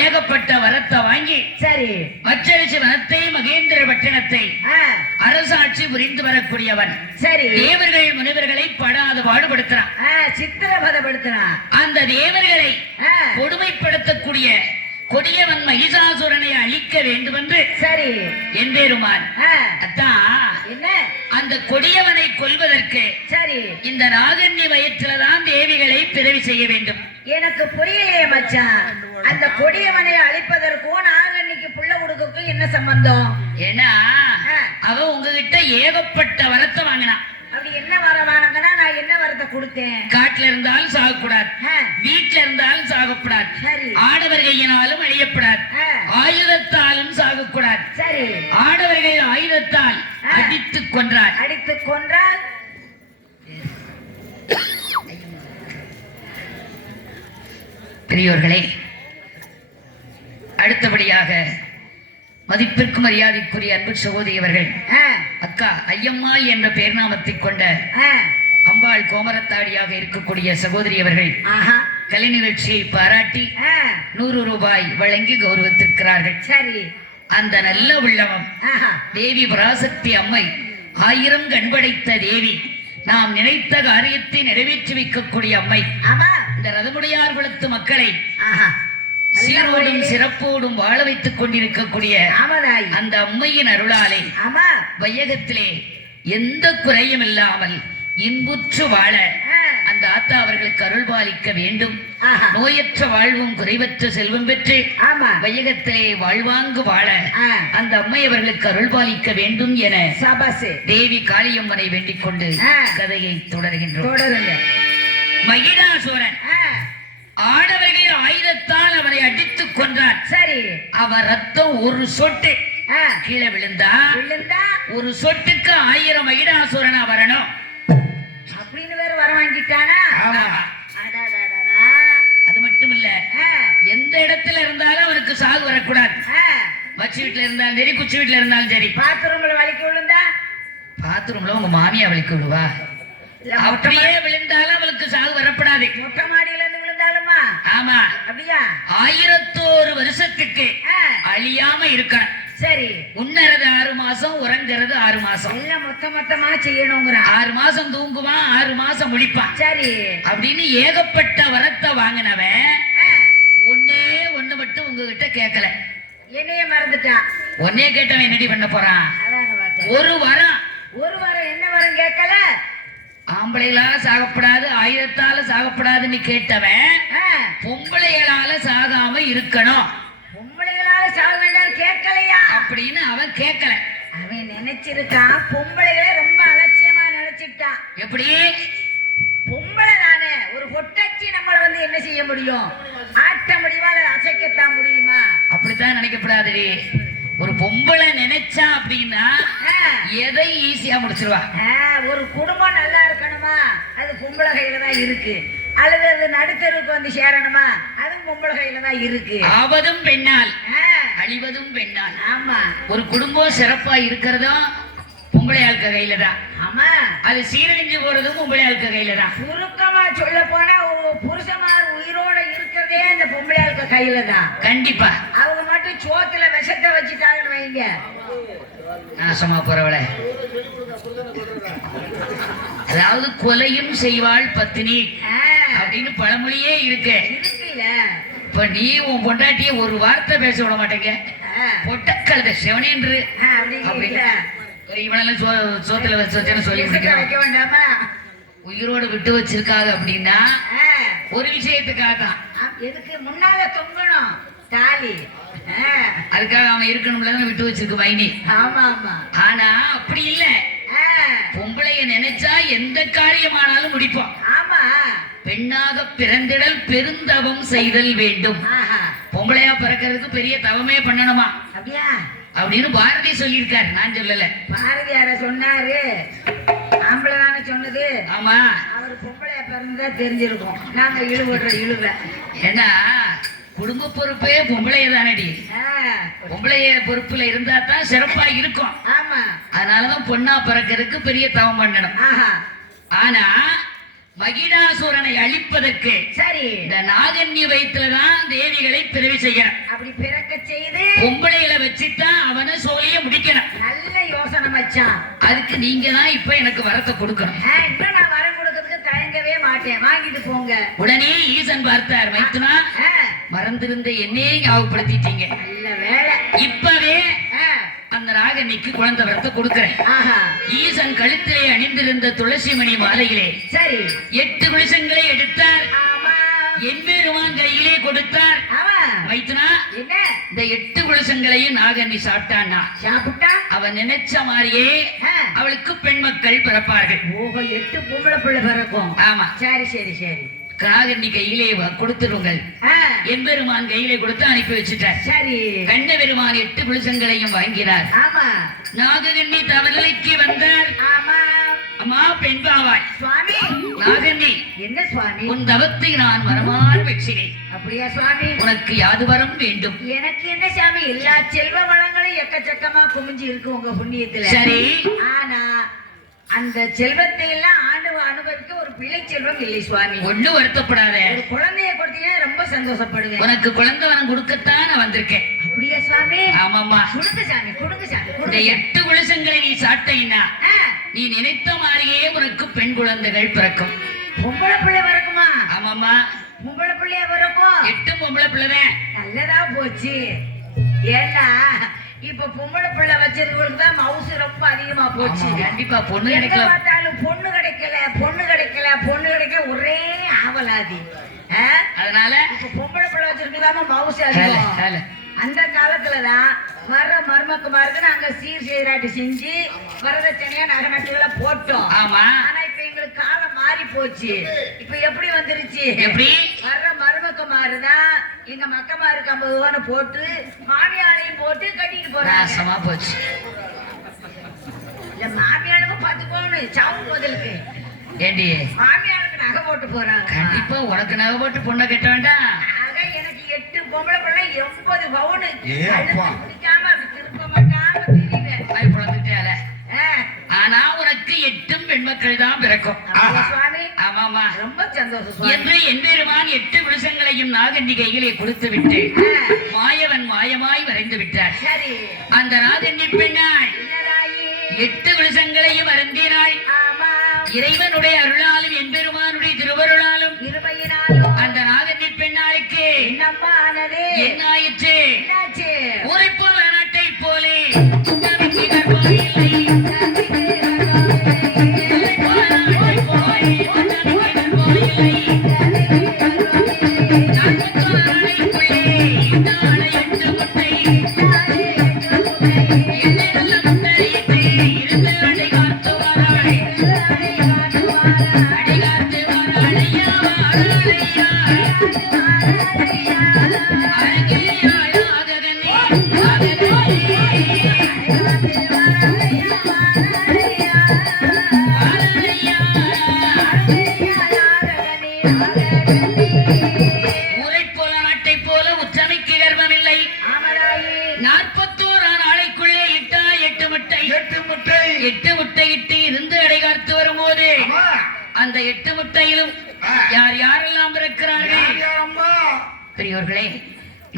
ஏகப்பட்ட வரத்தை வாங்கி சரி அச்சரிசி வனத்தை மகேந்திர பட்டினத்தை அரசாட்சி புரிந்து வரக்கூடியவன் சரி தேவர்கள் முனிவர்களை படாத பாடுபடுத்துறான் சித்திரவதப்படுத்துறான் அந்த தேவர்களை கொடுமைப்படுத்தக்கூடிய கொடியவன் மகிஷாசுரனை அழிக்க வேண்டும் என்று சரி என்பேருமான் அதான் என்ன அந்த கொடியவனை கொல்வதற்கு சரி இந்த நாகன்னி வயிற்றில்தான் தேவிகளை பிறவி செய்ய வேண்டும். எனக்கு புரியலையே மச்சான், அந்த கொடியவனை அழிப்பதற்கும் நாகன்னிக்கு புள்ள கொடுக்கும் என்ன சம்பந்தம்? ஏன்னா அவ உங்ககிட்ட ஏகப்பட்ட வரத்தை வாங்கினான். அப்படி என்ன வர வாங்கினா நான் என்ன வரத்தை கொடுத்தேன்? காட்டுல இருந்தாலும் சாகக்கூடாது, வீட்டுல இருந்தாலும் சாகக்கூடாது, ஆடவர் கையினாலும் அழியப்படாது, ஆயுதத்தாலும் சாகக்கூடாது. சரி ஆடவர்கள் ஆயுதத்தால் அடித்து கொன்றார். அடித்து கொன்றால் பெரியோர்களே, அடுத்தபடியாக மதிப்பிற்கும் மரியாதைக்குரிய அன்பு சகோதரி அவர்கள் அக்கா ஐயம்மாள் என்ற பெயர் நாமத்தை கொண்ட அம்பாள் கோமரத்தாடியாக இருக்கக்கூடிய சகோதரி அவர்கள் கலை நிகழ்ச்சியை பாராட்டி 100 ரூபாய் வழங்கி கௌரவித்திருக்கிறார்கள். சரி அந்த நல்ல உள்ளவம் தேவி பராசக்தி அம்மை 1000 கண்படைத்த தேவி, நாம் நினைத்த காரியத்தை நிறைவேற்றி வைக்கக்கூடிய அம்மை. இந்த ரதமுடையார் குலத்து மக்களை சீரோடும் சிறப்போடும் வாழ வைத்துக் கொண்டிருக்கக்கூடிய அந்த அம்மையின் அருளாலே வையகத்திலே எந்த குறையும் இல்லாமல் இன்புற்று வாழ அந்த ஆத்தா அவர்களுக்கு அருள்பாலிக்க வேண்டும். நோயற்ற வாழ்வும் குறைவற்ற செல்வம் பெற்று வையகத்திலே வாழ்வாங்கு வாழ அந்த அம்மை அவர்களுக்கு அருள்பாலிக்க வேண்டும் என தேவி காளியம்மனை வேண்டிக் கொண்டு கதையை தொடர்கின்றோம். மகிஷாசுரன் ஆடவர்கள் ஆயுதத்தால் அவரை அடித்துக் கொன்றார். சரி அவர் ரத்தம் ஒரு சொட்டு கீழே விழுந்தா ஒரு சொட்டுக்கு 1000 மகிஷாசுரனா வரணும் அப்படின்னு வேற வர வாங்கிட்டானா? அது மட்டும் இல்ல, எந்த இடத்துல இருந்தாலும் அவனுக்கு சாகு வரக்கூடாது. மச்சி வீட்டுல இருந்தாலும் சரி, குச்சி வீட்டுல இருந்தாலும் சரி. பாத்ரூம்ல வலிக்கு விழுந்தா பாத்ரூம்ல உங்க மாமியா வலிக்கு விழுவா, அப்படியே விழுந்தாலும் அவளுக்கு சாகு வரப்படாது. மொட்டை மாடியில இருந்து விழுந்தாலுமா? ஆமா. அப்படியா? 1001 வருஷத்துக்கு அழியாம இருக்கணும். சரி உண்ணறது 6 மாசம், உறங்கிறது 6 மாசம், எல்லாம் மொத்தமா செய்யணுங்கிற. 6 மாசம் தூங்குவான், 6 மாசம் முடிப்பான். சரி அப்படின்னு ஏகப்பட்ட வரத்தை வாங்கினவன் ஒண்ணு மட்டும் உங்ககிட்ட கேட்கல, என்னைய மறந்துட்டான். ஒன்னே கேட்டவன் என்னடி பண்ண போறான்? ஒரு வாரம் என்ன வரம் கேட்கல, ஆம்பளைகளால சாகப்படாது ஆயுதத்தால சாகப்படாதுன்னு கேட்டவன் பொம்பளைகளால சாகாம இருக்கணும். பொம்பளைகளால சாக வேண்டாம் கேட்கலையா அப்படின்னு அவன் கேட்கல. அவன் நினைச்சிருக்கான் பொம்பளைகளே ரொம்ப அலட்சியமா நினைச்சிட்டான். எப்படி? பொம்பளை தானே, ஒரு பொட்டச்சி நம்மள வந்து என்ன செய்ய முடியும்? ஆட்ட முடியுமா, அசைக்கத்தான் முடியுமா? அப்படித்தான் நினைக்கப்படாதடி. ஒரு பொம்பளை நினைச்சா அப்படின்னா எதை ஈஸியா முடிச்சிருவா. ஒரு குடும்பம் நல்லா இருக்கணுமா, அது பொம்பளை கையில தான் இருக்கு. அல்லது அது நடுத்தருக்கு வந்து சேரணுமா, அதுவும் பொம்பளை கையில தான் இருக்கு. ஆவதும் பெண்ணால் அழிவதும் பெண்ணால். ஆமா, ஒரு குடும்பம் சிறப்பா இருக்கிறதும் பொம்பளை ஆளுக்க கையில தான். ஆமா, அது சீரழிஞ்சு போறதும் பொம்பளை ஆளுக்க கையில தான். சுருக்கமா சொல்ல போனா புருஷமார் உயிரோட இருக்கிறதே அந்த பொம்பளை ஆளுக்க கையில தான். கண்டிப்பா. அவங்க மட்டும் சோத்துல விஷத்தை வச்சுட்டாங்கன்னு வைங்க, நாசமா போறவளை. அதாவது கொலையும் செய்வாள் பத்தினி அப்படின்னு பழமொழியே இருக்கு. இப்ப நீ உன் பொண்டாட்டிய ஒரு வார்த்தை பேச விட மாட்டேங்க, பொட்டக்கழுத சிவனேன்று அப்படின்னு இவனெல்லாம் சோத்துல வச்சு சொல்லி வைக்க வேண்டாமா? உயிரோடு விட்டு வச்சிருக்காங்க அப்படின்னா ஒரு விஷயத்துக்காக தான். எதுக்கு முன்னால தொங்கணும் தாலி, அதுக்காக அவன் இருக்கணும்ல விட்டு வச்சிருக்கு மைனி. ஆமா ஆமா. ஆனா அப்படி இல்ல, பொம்பளைய நினைச்சா எந்த காரியமானாலும் முடிப்போம். ஆமா, பெண்ணாக பிறந்திடல் பெருந்தவம் செய்தல் வேண்டும். பொம்பளையா பிறக்கிறதுக்கு பெரிய தவமே பண்ணணுமா அப்படியா அப்படின்னு பாரதி சொல்லியிருக்காரு, நான் சொல்லல. பாரதியார சொன்னாரு, ஆம்பளை தானே சொன்னது. ஆமா, அவர் பொம்பளையா பிறந்தா தெரிஞ்சிருக்கும். நாங்க இழுவடுற இழுவ. ஏன்னா குடும்ப பொறுப்பே பொம்பளைய தானடி. பொம்பளைய பொறுப்புல இருந்தா தான் சிறப்பா இருக்கும். ஆமா, அதனாலதான் பொண்ணா பிறக்கிறதுக்கு பெரிய தவம் பண்ணணும். ஆனா மகிடாசுரனை அழிப்பதற்கு சரி இந்த நாகன்னி வயிற்றுலதான் தேவிகளை பிறவி செய்யணும். அப்படி பிறக்க செய்து பொம்பளைகளை வச்சுதான் அவனை சோழிய முடிக்கணும். நல்ல யோசனை மச்சான். அதுக்கு நீங்க தான் இப்ப எனக்கு வரத்தை கொடுக்கணும். இப்ப நான் வர கொடுக்கறதுக்கு தயங்கவே மாட்டேன், வாங்கிட்டு போங்க. உடனே ஈசன் பார்த்தார், மைத்துனா மறந்திருந்த என்னையே ஞாபகப்படுத்திட்டீங்க, நல்ல வேலை. இப்பவே அந்த நாகன்னிக்கு குழந்தை வரத்தை கொடுக்கிறேன். ஈசன் கழுத்திலே அணிந்திருந்த துளசி மணி மாலையிலே சரி 8 குளிசங்களை எடுத்தார். எம்பெருமான் கையிலே கொடுத்தார். மைத்துனா இந்த 8 குளிசங்களையும் நாகன்னி சாப்பிட்டான்னா சாப்பிட்டா அவன் நினைச்ச மாதிரியே அவளுக்கு பெண் மக்கள் பிறப்பார்கள். 8 பொம்பளை பிள்ளை பிறக்கும். ஆமா, சரி சரி சரி. நாகன்னி கையிலே கொடுத்துருங்கள். எம்பெருமான் கையிலே கொடுத்து அனுப்பி வச்சுட்டார். சரி, கண்ண பெருமான் 8 குளிசங்களையும் வாங்கினார். ஆமா, நாககன்னி தவநிலைக்கு வந்தார். ஆமா, அம்மா பெண் பாவாய் சுவாமி. நாகன்னி, என்ன சுவாமி? உன் தவத்தை நான் மரமாறு வெற்றினேன். அப்படியா சுவாமி? உனக்கு யாது வரம் வேண்டும்? எனக்கு என்ன சாமி, எல்லா செல்வ வளங்களும் எக்கச்சக்கமா குமிஞ்சு இருக்கு உங்க புண்ணியத்துல. சரி, ஆனா அந்த செல்வத்தை எல்லாம் அனுபவிக்க ஒரு பிள்ளை செல்வம் இல்லை சுவாமி. ஒண்ணு வருத்தப்படாத, ஒரு குழந்தைய கொடுத்தீங்கன்னா ரொம்ப சந்தோஷப்படுவேன். உனக்கு குழந்தை வரம் கொடுக்கத்தான் நான் வந்திருக்கேன். அப்படியா சுவாமி? ஆமாமா, கொடுங்க சாமி, கொடுங்க சாமி. இந்த 8 குளிசங்களை நீ சாப்பிட்டீங்கன்னா நீ நினைத்த மாதிரியே உனக்கு பெண் குழந்தைகள் பிறக்கும். பொம்பளை பிள்ளை பிறக்குமா? ஆமாமா, பொம்பளை பிள்ளையா பிறக்கும். 8 பொம்பளை பிள்ளைதான். நல்லதா போச்சு. ஏன்னா இப்ப பொம்பளை பிள்ளை வச்சிருக்கவங்களுக்கு தான் மவுசு ரொம்ப அதிகமா போச்சு. கண்டிப்பா பொண்ணு கிடைக்கல, பார்த்தாலும் பொண்ணு கிடைக்கல, பொண்ணு கிடைக்கல, பொண்ணு கிடைக்க ஒரே ஆவலாதி. அதனால இப்ப பொம்பளை பிள்ளை வச்சிருக்கதாம மவுசு அதிகம். அந்த காலத்துலதான் வர்ற மருமக்குமாருக்கு நாங்க சீர் சீராட்டி செஞ்சு வரதட்சணையா நகை நட்டுகளை போட்டோம். ஆமா, ஆனா இப்ப எங்களுக்கு காலம் மாறி போச்சு. இப்ப எப்படி வந்துருச்சு? எப்படி? வர்ற மருமக்குமாருதான் எங்க மக்கமாருக்கு 50 ரூபான்னு போட்டு மாமியாரையும் போட்டு கட்டிட்டு போறாங்க. போச்சு. இல்ல மாமியாருக்கும் 10 பவுன் சாவு முதலுக்கு. ஏண்டி மாமியாருக்கு நகை போட்டு போறாங்க. கண்டிப்பா உனக்கு நகை போட்டு பொண்ணை கட்ட வேண்டாம். எனக்கு 8 பொம்பளை பிள்ளை 80 பவுன் பிடிக்காம திருப்ப மாட்டாம தெரியல. ஆனா உனக்கு 8 பெண் மக்கள் தான் பிறக்கும். ஆமாமா, ரொம்ப சந்தோஷம் என்று எம்பெருமான் 8 விருஷங்களையும் நாகன்னி கையிலே கொடுத்து விட்டு மாயவன் மாயமாய் வரைந்து விட்டார். அந்த நாகன்னி பெண்ணாய் 8 விருஷங்களையும் வருந்தினாள். இறைவனுடைய அருளாலும் எம்பெருமானுடைய திருவருளாலும் அந்த நாகன்னி பெண்ணாளுக்கு என்ன ஆயிற்று? உரைப்பு நாட்டை போலே இல்லை அந்த 8 முட்டையிலும் யார் யாரெல்லாம் இருக்கிறார்கள்? பெரியவர்களே,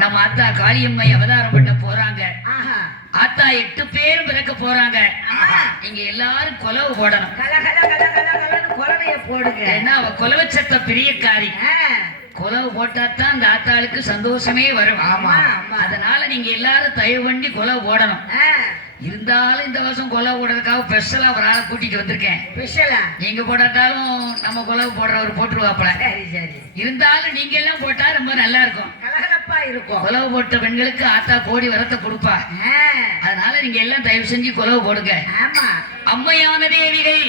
நம்ம ஆத்தா காளியம்மை அவதாரம் பண்ண போறாங்க. ஆத்தா 8 பேரும் பிறக்க போறாங்க. நீங்க எல்லாரும் கொலவு போடணும். போடுங்க. ஏன்னா அவ கொலவு சத்த பிரியக்காரி. கொலவு போட்டாதான் அந்த ஆத்தாளுக்கு சந்தோஷமே வரும். ஆமா. அதனால நீங்க எல்லாரும் தயவு பண்ணி கொலவு போடணும். இருந்தாலும் இந்த வருஷம் கொலவு போடுறதுக்காக ஸ்பெஷலா ஒரு ஆளை கூட்டிட்டு வந்திருக்கேன். நீங்க போடாட்டாலும் நம்ம கொலவு போடுறவர் போட்டுருவாப்பல. இருந்தாலும் நீங்க எல்லாம் போட்டா ரொம்ப நல்லா இருக்கும். கொலவு போட்ட பெண்களுக்கு ஆத்தா கோடி வரத்தை கொடுப்பா. அதனால நீங்க எல்லாம் தயவு செஞ்சு கொலவு போடுங்க. அம்மையான தேவிகை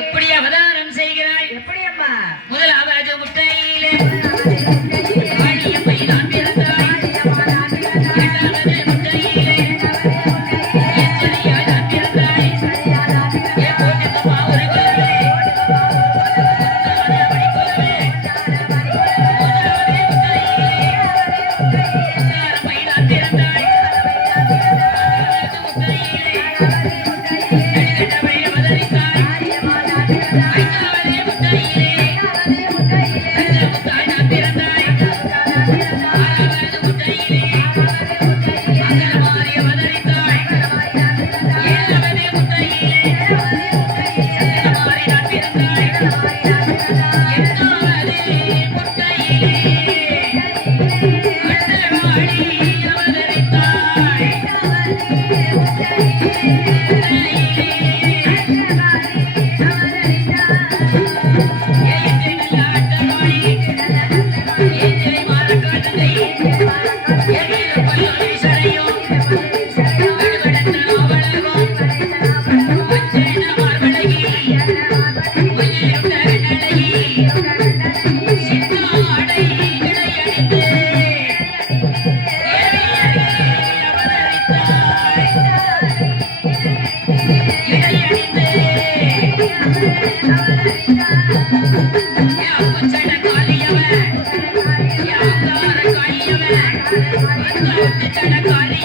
எப்படி அவதாரம் செய்கிறாய்? முதலாவது முட்டையிலே காளியம்மை தான் பிறந்தாய். இரண்டாவது முட்டையிலே எச்சரியாய் தான் பிறந்தாய். ஏ போட்டுக்குமா ஒரு கொலவே, மூன்றாவது கொலவே. மூன்றாவது முட்டையிலே காரம்மை தான் பிறந்தாய். நான்காவது முட்டையிலே நடுகட்டவை அவதரித்தாய். ஐந்தாவது முட்டையிலே பஞ்சமுத்தாய் தான் பிறந்தாய். ஆறாவது முட்டையிலே அங்கனமாரி அவதரித்தாய். ஏழாவது முட்டையிலே சங்கரமாரி தான் பிறந்தாய். எட்டாவது முட்டையிலே அண்டகாளி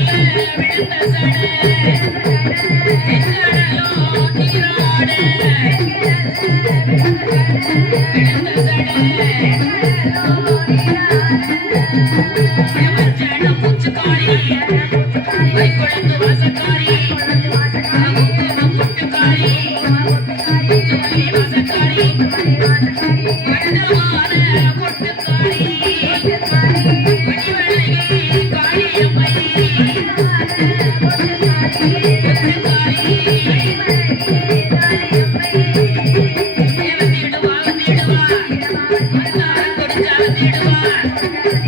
அவதரித்தாய்.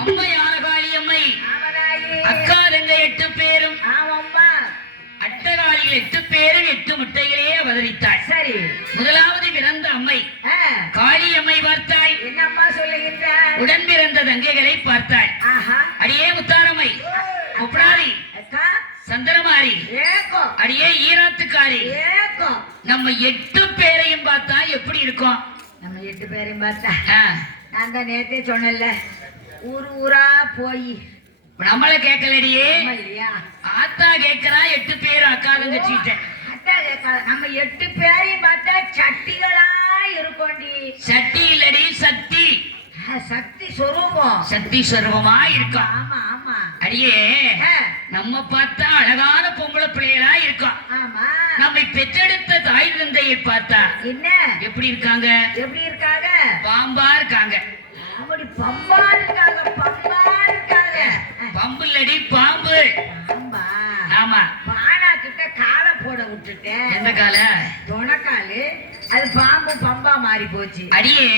அம்மையான காளியம்மை அக்கா தங்க 8 பேரும் அட்டகாளியில் 8 பேரும் 8 முட்டைகளே அவதரித்தாள். சரி, முதலாவது பிறந்த அம்மை காளியம்மை பார்த்தாள். என்னம்மா சொல்லுகின்றார்? உடன் பிறந்த தங்கைகளை பார்த்தாள். அடியே முத்தாரம்மை, முப்படாரி, சந்திரமாரி, அடியே ஈராத்துக்காரி, நம்ம 8 பேரையும் பார்த்தா எப்படி இருக்கும்? நம்ம 8 பேரையும் பார்த்தா நான் தான் நேத்தே சொன்னல, ஊரு ஊரா போய் நம்மள கேட்கலடியே, ஆத்தா கேட்கிறா. 8 பேர் அக்கா தங்கச்சிட்ட அத்தா கேட்காத. நம்ம 8 பேரையும் பார்த்தா சட்டிகளா இருக்கும்டி. சட்டி இல்லடி, சக்தி. சக்தி சொரூபம். சக்தி சொரூபமா இருக்கும். ஆமா ஆமா. அடியே நம்ம பார்த்தா அழகான பொம்பளை பிள்ளைகளா இருக்கோம். ஆமா. நம்மை பெற்றெடுத்த தாய் தந்தையை பார்த்தா என்ன எப்படி இருக்காங்க? எப்படி இருக்காங்க? பாம்பா இருக்காங்க. அப்படி பம்பா இருக்காங்க. பம்பா இருக்காங்க. பம்புலடி பாம்பு. ஆமா. ஆமா. பானா கிட்ட காலை போட விட்டுட்டேன். எந்த கால? தொணக்காலு. அது பாம்பு பம்பா மாறி போச்சு. அடியே,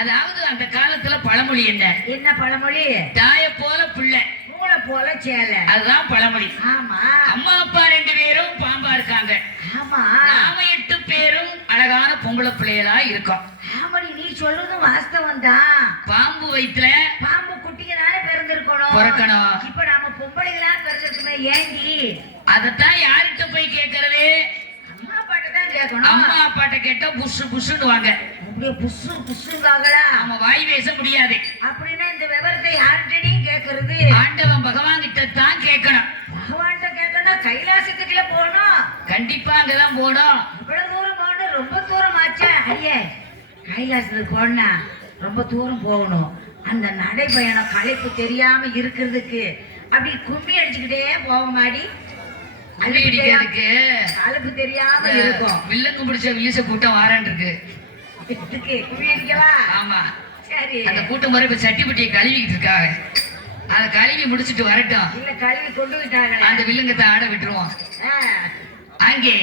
அதாவது அந்த காலத்துல பழமொழி என்ன? என்ன பழமொழி? தாய போல புள்ள, மூளை போல சேலை. அதுதான் பழமொழி. ஆமா. அம்மா அப்பா 2 பேரும் பாம்பா இருக்காங்க. ஆமா. நாம 8 பேரும் அழகான பொம்பளை பிள்ளைகளா இருக்கோம். ஆமாடி, நீ சொல்றது வாஸ்தவம் தான். பாம்பு வயித்துல பாம்பு குட்டிக்கு தானே பிறந்திருக்கணும். பிறக்கணும். இப்ப நாம பொம்பளைகளா பிறந்திருக்குமே, ஏண்டி? அதத்தான் யார்கிட்ட போய் கேக்குறது? அம்மா அப்பாட்ட தான் கேட்கணும். அம்மா அப்பாட்ட கேட்டா புஷு புஷுன்னு வாங்க. அப்படியே புஷு புஷுங்காங்களா? நாம வாய் பேச முடியாது. அப்படின்னா இந்த விவரத்தை யார்கிட்டடி கேக்குறது? ஆண்டவன் பகவான் கிட்ட தான் கேட்கணும். பகவான்கிட்ட கேட்கணும். கைலாசத்துக்குள்ள போகணும். கண்டிப்பா அங்கதான் போனோம். இவ்வளவு தூரம் போகணும். ரொம்ப தூரம் ஆச்சா? ஐயே, கைலாசத்துக்கு போனா ரொம்ப தூரம் போகணும். அந்த நடைபயணம் களைப்பு தெரியாம இருக்கிறதுக்கு அப்படி கும்மி அடிச்சுக்கிட்டே போக மாடி. அள்ளி அடிக்கிறதுக்கு களைப்பு தெரியாம இருக்கும். வில்லங்கு பிடிச்ச வில்லிச கூட்டம் வாரன் இருக்கு. இதுக்கு கும்மி அடிக்கவா? ஆமா. சரி. அந்த கூட்டம் முறை இப்ப சட்டிப்பட்டியை கழுவிக்கிட்டு இருக்காங்க. அதை கழுவி முடிச்சுட்டு வரட்டும். இல்ல, கழுவி கொண்டு விட்டாங்க. அந்த வில்லங்கத்தை ஆட விட்டுருவோம். அங்கே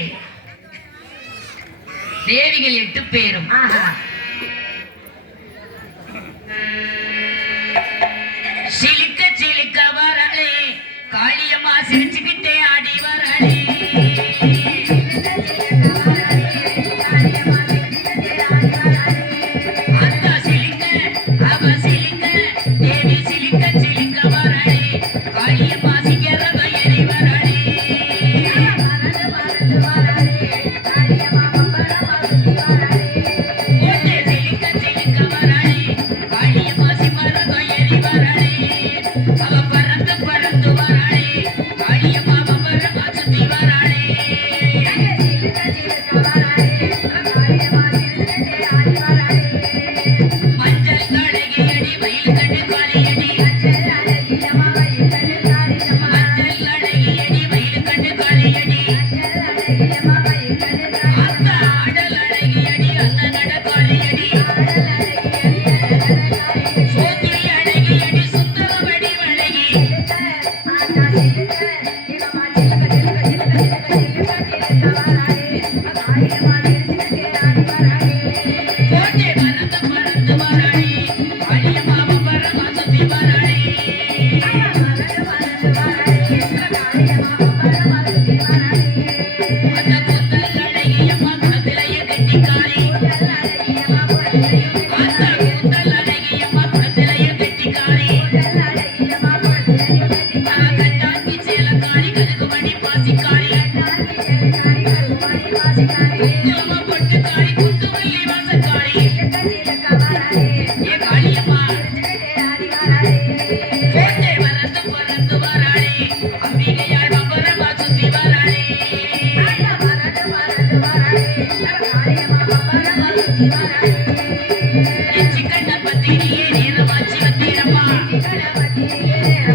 தேவிகள் 8 பேரும் சிலிக்க சிலிக்க வரலே, காளியம்மா சிரிச்சுக்கிட்டே ஆடி வரலே. அத்தா சிலிக்க, அவ சிலிக்க, தேவி சிலிக்க சிலிக்க வரலே, காளியம்மா சிங்கரக ஏறி வரலே. ஓட்டே சிலிக்க சிலிக்க வரலே, காளியம்மா சிம்மரக ஏறி வரலே. அவ பறந்து பறந்து வரலே, காளியம்மா பம்பரமா சுத்தி வரலே. மஞ்சள் கடையடி மயில் கண்டு காளியடி, மஞ்சள் கடையடி மயில் கண்டு காளியடி. அத்தா ஆடல் அழகியடி அண்ணன் நட காளியடி. சோத்தி அழகியடி சுந்தர வடிவழகி. கோட்டை பறந்து பறந்து வரலே, காளியம்மா பம்பரமா சுத்தி வரலே. அந்த கூந்தல் அழகியம்மா குளத்திலேயே கெட்டிக்காரி. அந்த கூந்தல் அழகியம்மா குளத்திலேயே கெட்டிக்காரி. கண்டாங்கி சேலக்காரி, கதுகுமணி பாசிக்காரி, குங்கும பொட்டுக்காரி, குத்துவல்லி வாசக்காரி. ஏ காளியம்மா, கோட்டை பறந்து பறந்து வரலே, அம்பிகையாள் பம்பரமா சுத்தி வரலே. சிக்கண்ணன் பத்தினியே நேரமாச்சி வந்திடம்மா,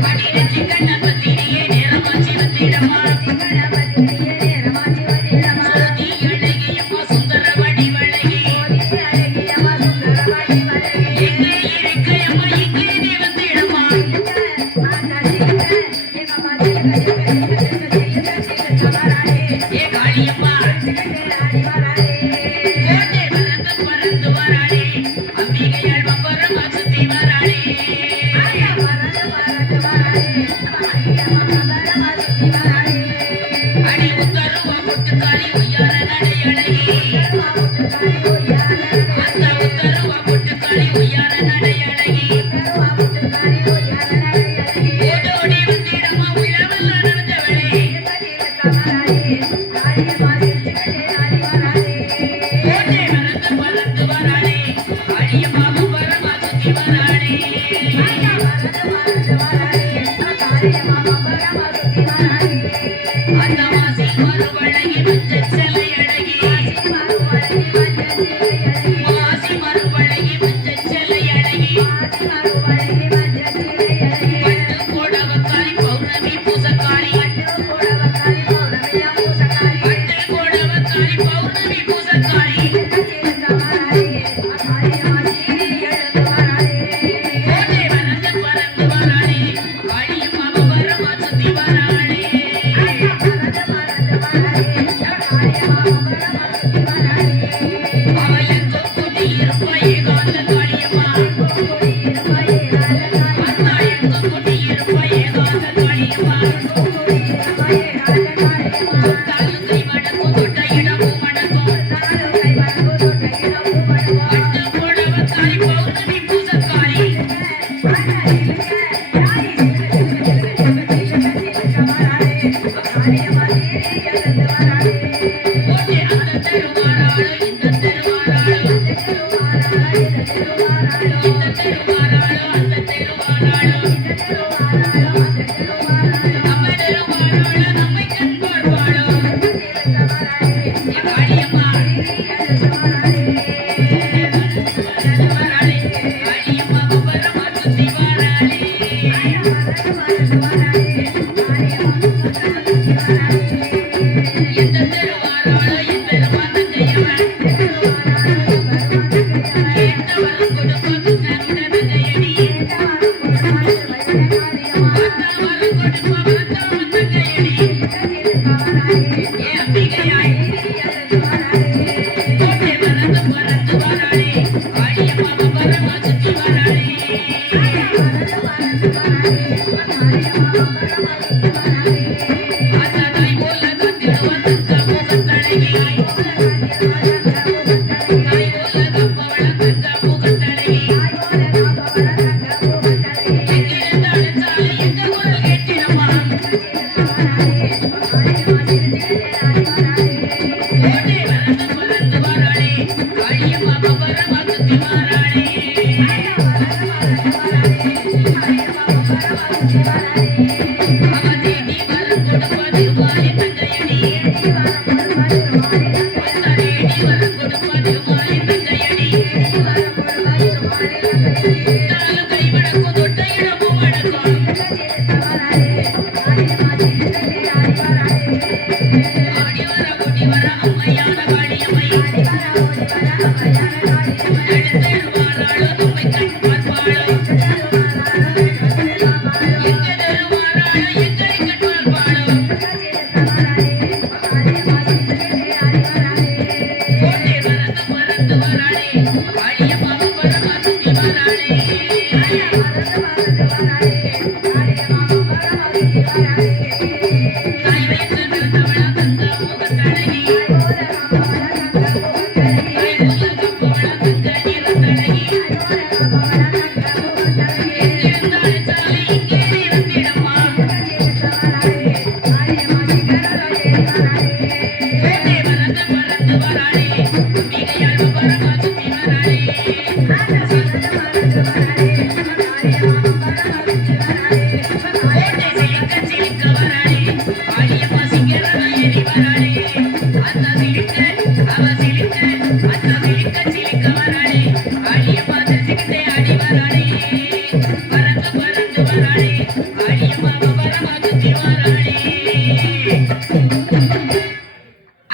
மடியில சிக்கண்ணன் பத்தினியே நேரமாச்சி வந்திடம்மா. சோதி அழகியம்மா சுந்தர வடிவழகி. எங்கே இருக்கையம்மா இங்கே நீ வந்திடம்மா. ஏ காளியம்மா, கோட்டை பறந்து பறந்து வரலே,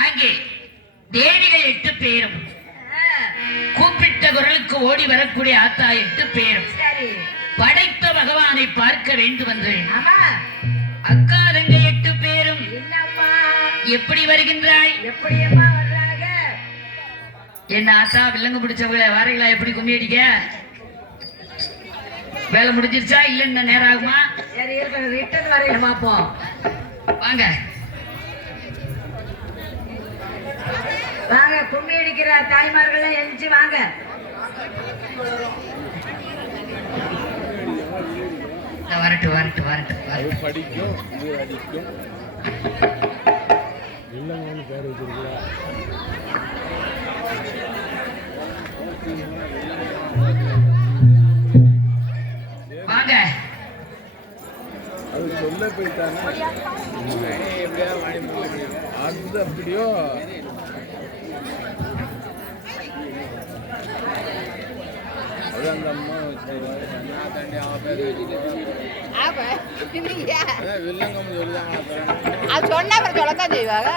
அங்கே தேவிகள் 8 பேரும் கூப்பிட்ட குரலுக்கு ஓடி வரக்கூடிய ஆத்தா 8 பேரும் படைத்த பகவானை பார்க்க வேண்டும் என்று அக்கா தங்க 8 பேரும் எப்படி வருகின்றாய்? என்ன ஆத்தா வில்லங்க பிடிச்சவங்கள வாரைகளா எப்படி கும்மி அடிக்க? வேலை முடிஞ்சிருச்சா இல்ல இன்னும் நேரம் ஆகுமா? வாங்க வாங்க கும்மி அடிக்கிற தாய்மார்கள் எஞ்சி வாங்க. வரட்டு வரட்டு வரட்டு படிக்கும் அடிக்கும் இல்லைன்னு பேர் வச்சிருக்கா. வாங்க அது சொல்ல போயிட்டாங்க அது அப்படியோ அது அந்த அம்மா வில்லங்கம் சொல்லுவாங்க. அது சொன்னா அப்புறம் சொல்லத்தான் செய்வாங்க.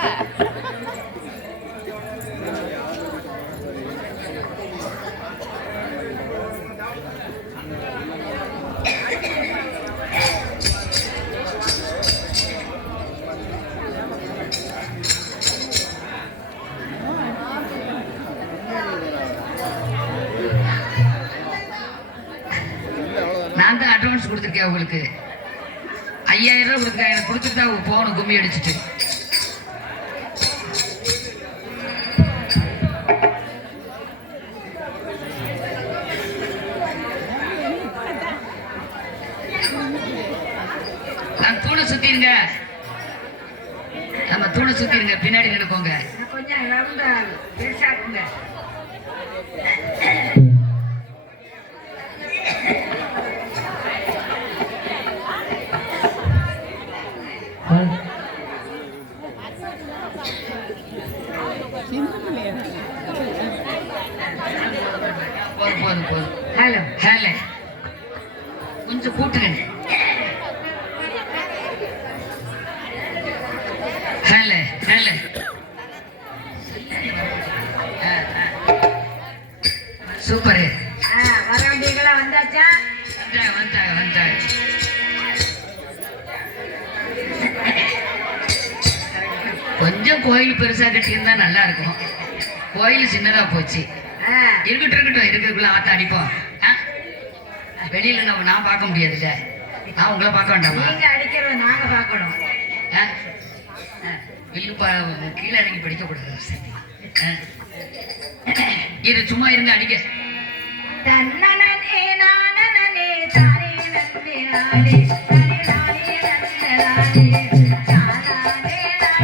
அட்வான்ஸ் கொடுத்துருக்கேன் உங்களுக்கு 5000 ரூபாய் கொடுத்துருக்கேன். எனக்கு கொடுத்துட்டு தான் அவங்க போகணும் கும்மி அடிச்சுட்டு. தூணை சுத்திருங்க, நம்ம தூணை சுத்திருங்க, பின்னாடி நினைக்கோங்க. கொஞ்சம் ரவுண்டா பெருசாக்குங்க. போதும். ஹலோ ஹேல கொஞ்சம் கூட்டுங்க. ஹேல சூப்பரு. வர வேண்டியங்களா வந்தாச்சா? வந்தாங்க. கொஞ்சம் கோயில் பெருசா கட்டியிருந்தா நல்லா இருக்கும். கோயில் சின்னதா போச்சு. இருக்கட்டும் இருக்கிறதுக்குள்ள ஆத்த அடிப்போம். வெளியில நான் பார்க்க முடியாதுல்ல, நான் உங்களை பார்க்க வேண்டாமா? நீங்க அடிக்கிறத நாங்க பார்க்கணும். கீழே இறங்கி படிக்க கூடாது. இது சும்மா இருந்து அடிக்க. தன்னனே நானனே தாரே நன்னே நானே தாரே நானே நன்னே நானே தானே நானே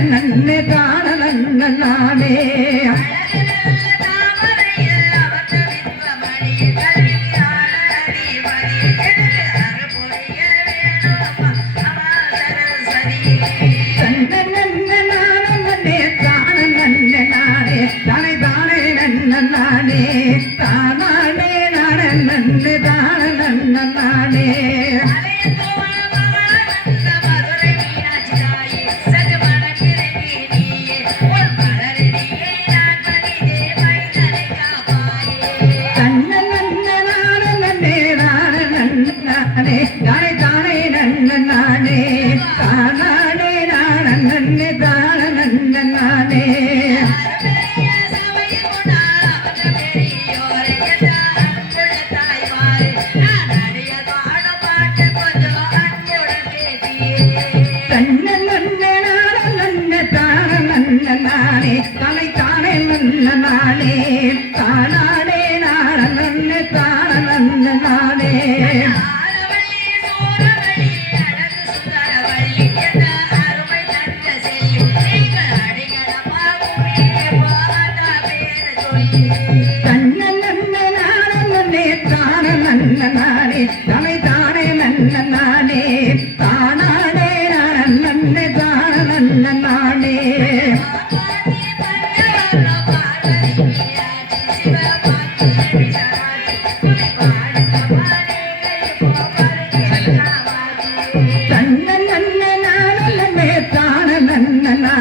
நன்னே நானே தானே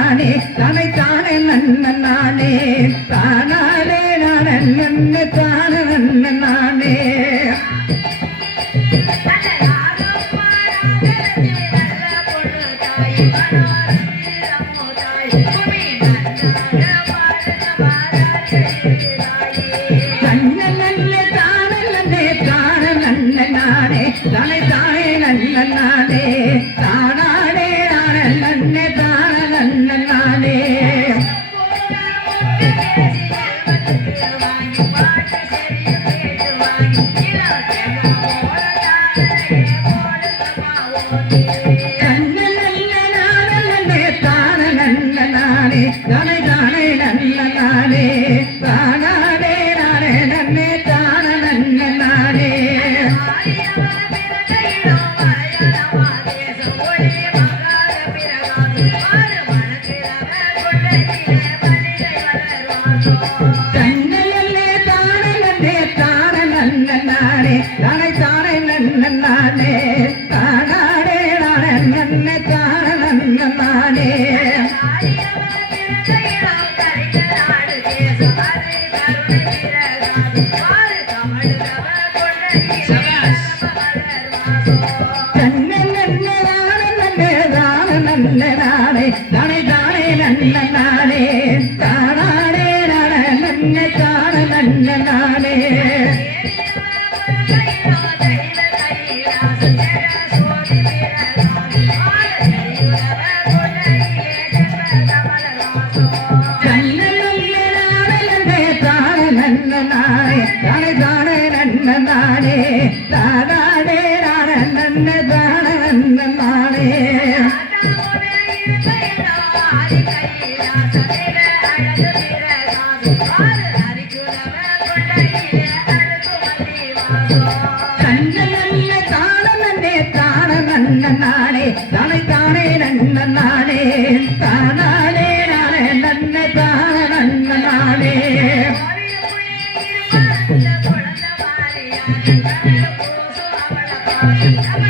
நானே தனை தானே நன்னன் நானே தானானே நானன் நன்ன தான நன்னன் நானே தானே தானே நன்னன் நானே தானானே நானன் நன்ன தான நன்னன் நானே தானே தானே நன்ன நானே தானானே நானே நன்னே தான நன்ன நானே கண்ணலே தானே நன்னே தான நன்ன நானே தானே தானே நன்ன நானே தானானே நானே நன்ன தான நன்ன நானே தானே தானே நன்ன நானே தானானே நானே நன்ன தான நன்ன நானே தானே தானே நன்ன நானே தானானே நானே நன்ன தான நன்ன நானே கண்ணல்ல தான நன்னே தான நன்ன நானே தானே தானே நன்ன நானே தானானே நானே நன்ன தான நன்ன நானே குழந்தை